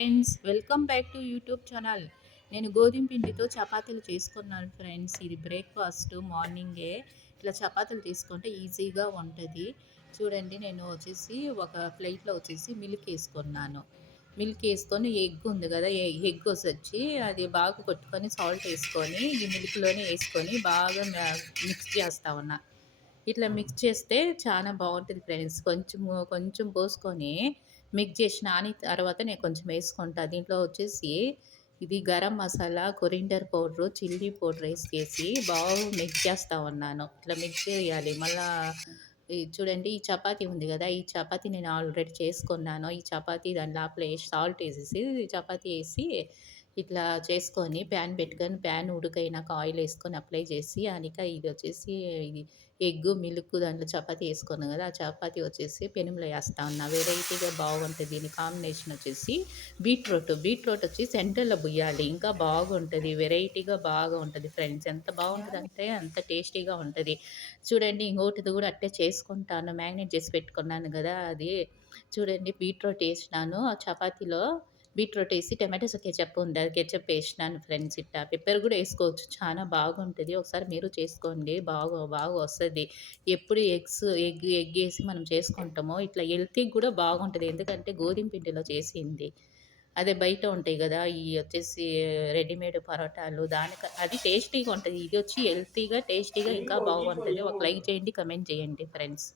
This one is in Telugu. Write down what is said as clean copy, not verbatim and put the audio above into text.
Friends, welcome back to YouTube channel. నేను గోధుమ పిండితో చపాతీలు చేసుకున్నాను ఫ్రెండ్స్. ఇది బ్రేక్ఫాస్ట్ మార్నింగే. ఇట్లా చపాతీలు తీసుకుంటే ఈజీగా ఉంటుంది. చూడండి, నేను వచ్చేసి ఒక ప్లేట్లో వచ్చేసి మిల్క్ వేసుకున్నాను. మిల్క్ వేసుకొని ఎగ్ ఉంది కదా, ఎగ్ వచ్చి అది బాగా కొట్టుకొని సాల్ట్ వేసుకొని ఈ మిల్క్లోనే వేసుకొని బాగా మిక్స్ చేస్తా ఉన్నా. ఇట్లా మిక్స్ చేస్తే చాలా బాగుంటుంది ఫ్రెండ్స్. కొంచెము కొంచెం పోసుకొని మిక్స్ చేసి నాని తర్వాత నేను కొంచెం వేసుకుంటా. దీంట్లో వచ్చేసి ఇది garam masala, coriander powder, chilli powder వేసేసి బాగా మిక్స్ చేస్తా ఉన్నాను. ఇట్లా మిక్స్ చేయాలి. మళ్ళా చూడండి, ఈ చపాతీ ఉంది కదా, ఈ చపాతీ నేను ఆల్రెడీ చేసుకున్నాను. ఈ చపాతీ దాని లోపల వేసి సాల్ట్ వేసేసి చపాతీ వేసి ఇట్లా చేసుకొని ప్యాన్ పెట్టుకొని ప్యాన్ ఉడికైనాక ఆయిల్ వేసుకొని అప్లై చేసి అనిక ఇది వచ్చేసి ఇది ఎగ్గు, మిల్క్ దాంట్లో చపాతీ ఏసుకున్నాం గదా! ఆ చపాతీ వచ్చేసి పెనంలో ఏస్తా ఉన్నా. వెరైటీగా బాగుంటది. దీని కాంబినేషన్ వచ్చేసి బీట్రూట్. బీట్రూట్ వచ్చి సెంటర్‌లో బుయ్యాలి. ఇంకా బాగుంటది. వెరైటీగా బాగా ఉంటది ఫ్రెండ్స్. ఎంత బావుంటదంటే అంత టేస్టీగా ఉంటది. చూడండి, ఇంకోటిది గూడా అట్టే చేసుకుంటాను. మ్యాగ్నేట్ చేసి పెట్టుకున్నాను గదా! అది చూడండి, బీట్రూట్ ఏసినాను. ఆ చపాతీలో బీట్రూట్ ఏసి టమాటోస్ కెచప్ ఉంది. అది కెచప్ ఏసినాను ఫ్రెండ్స్. ఇట్టా పెప్పర్ గూడా ఏసుకోవచ్చు. చానా బాగుంటది. ఒకసారి మీరు చేసుకోండి. బాగా బాగా వస్తది. ఎప్పుడు ఎగ్గేసి మనం చేసుకుంటామో ఇట్లా హెల్తీకి గూడా బాగుంటది. ఎందుకంటే గోధుమ పిండిలో చేసింది. అదే బయట ఉంటాయి గదా! వచ్చేసి రెడీమేడ్ పరోటాలు అది టేస్టీగా ఉంటది. ఇదొచ్చి హెల్తీగా, టేస్టీగా ఇంకా బాగుంటది. ఒక లైక్ చేయండి, కమెంట్ చేయండి ఫ్రెండ్స్.